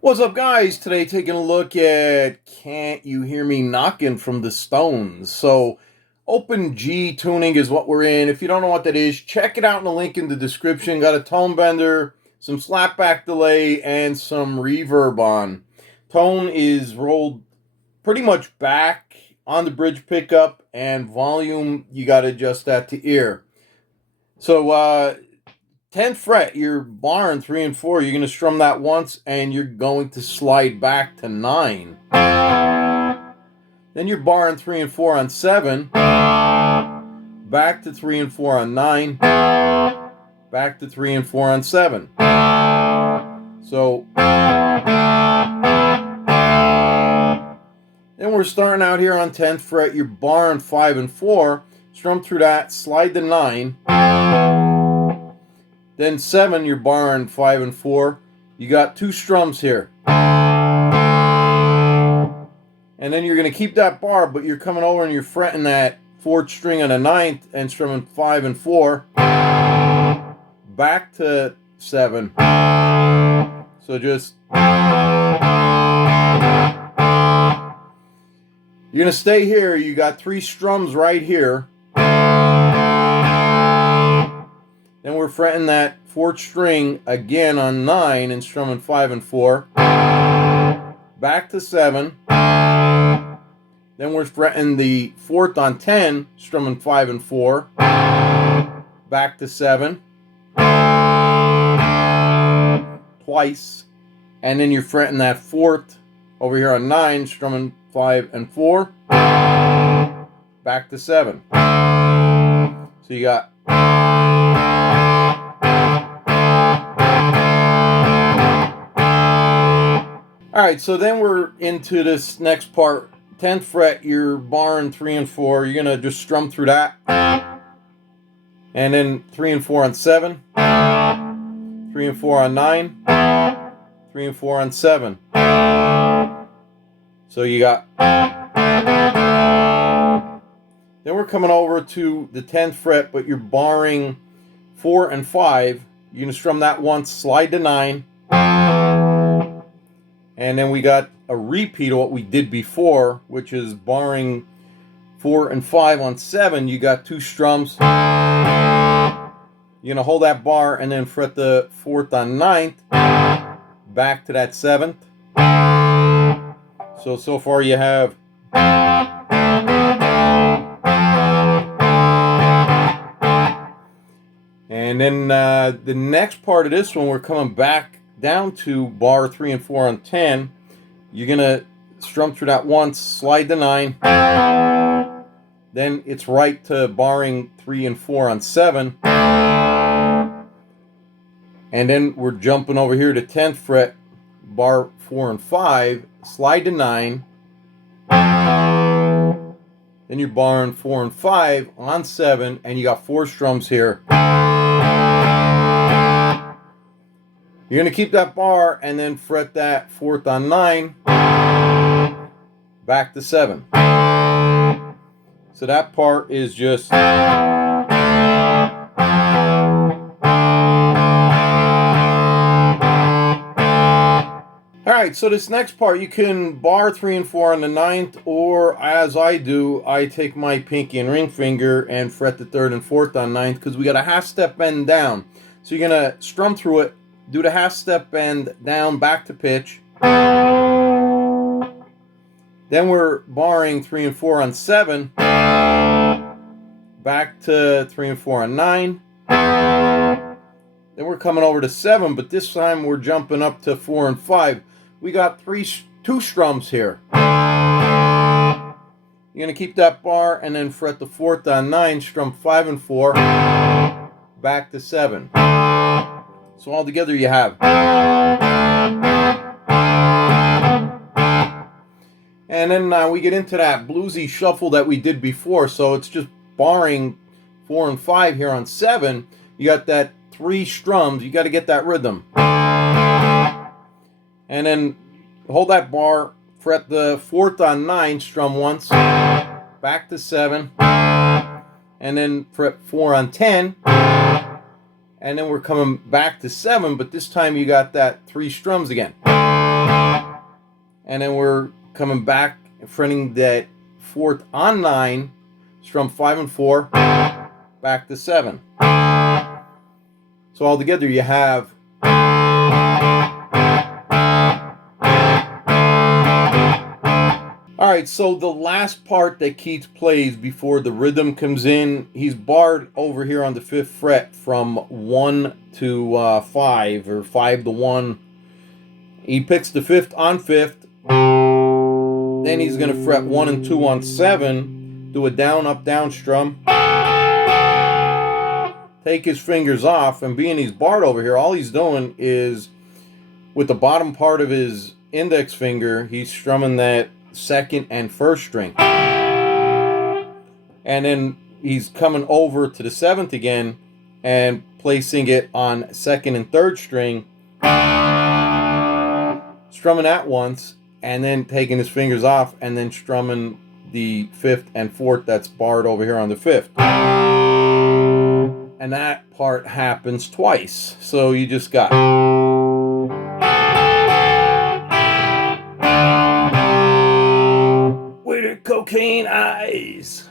What's up, guys? Today, taking a look at Can't You Hear Me Knocking from the Stones. So, open G tuning is what we're in. If you don't know what that is, check it out in the link in the description. Got a tone bender, some slapback delay, and some reverb on. Tone is rolled pretty much back on the bridge pickup, and volume, you got to adjust that to ear. So, 10th fret, you're barring 3 and 4. You're going to strum that once and you're going to slide back to 9. Then you're barring 3 and 4 on 7. Back to 3 and 4 on 9. Back to 3 and 4 on 7. So then we're starting out here on 10th fret. You're barring 5 and 4. Strum through that, slide to 9. Then 7, you're barring 5 and 4. You got 2 strums here. And then you're going to keep that bar, but you're coming over and you're fretting that 4th string on the 9th and strumming 5 and 4. Back to 7. So just... You're going to stay here. You got 3 strums right here. Then we're fretting that 4th string again on 9 and strumming 5 and 4. Back to 7. Then we're fretting the 4th on 10, strumming 5 and 4. Back to 7. Twice. And then you're fretting that 4th over here on 9, strumming 5 and 4. Back to 7. So you got... Alright, so then we're into this next part. 10th fret, you're barring 3 and 4. You're going to just strum through that. And then 3 and 4 on 7. 3 and 4 on 9. 3 and 4 on 7. So you got... Then we're coming over to the 10th fret, but you're barring 4 and 5. You're going to strum that once, slide to 9. And then we got a repeat of what we did before, which is barring 4 and 5 on 7. You got 2 strums. You're going to hold that bar and then fret the 4th on 9th. Back to that 7th. So far you have... And then the next part of this one, we're coming back down to bar 3 and 4 on 10. You're going to strum through that once, slide to 9. Then it's right to barring 3 and 4 on 7. And then we're jumping over here to 10th fret, bar 4 and 5, slide to 9. Then you're barring 4 and 5 on 7, and you got 4 strums here. You're going to keep that bar and then fret that 4th on 9. Back to 7. So that part is just... Alright, so this next part, you can bar 3 and 4 on the 9th, or as I do, I take my pinky and ring finger and fret the 3rd and 4th on 9th, because we got a half step bend down. So you're going to strum through it, do the half step bend down back to pitch. Then we're barring 3 and 4 on 7. Back to 3 and 4 on 9. Then we're coming over to 7, but this time we're jumping up to 4 and 5. We got 2 strums here. You're going to keep that bar and then fret the 4th on 9, strum 5 and 4. Back to 7. So all together you have... And then we get into that bluesy shuffle that we did before. So it's just barring 4 and 5 here on 7. You got that 3 strums. You got to get that rhythm. And then hold that bar, fret the 4th on 9, strum once, back to 7, and then fret 4 on 10, and then we're coming back to 7, but this time you got that 3 strums again. And then we're coming back and fretting that fourth on 9, strum 5 and 4, back to 7. So altogether you have all right, so the last part that Keats plays before the rhythm comes in, he's barred over here on the 5th fret from 1 to 5, or 5 to 1. He picks the 5th on 5th, then he's going to fret 1 and 2 on 7, do a down, up, down strum, take his fingers off, and being he's barred over here, all he's doing is, with the bottom part of his index finger, he's strumming that 2nd and 1st string. And then he's coming over to the 7th again and placing it on 2nd and 3rd string, strumming that once, and then taking his fingers off and then strumming the 5th and 4th that's barred over here on the 5th. And that part happens twice. So you just got with her cocaine eyes.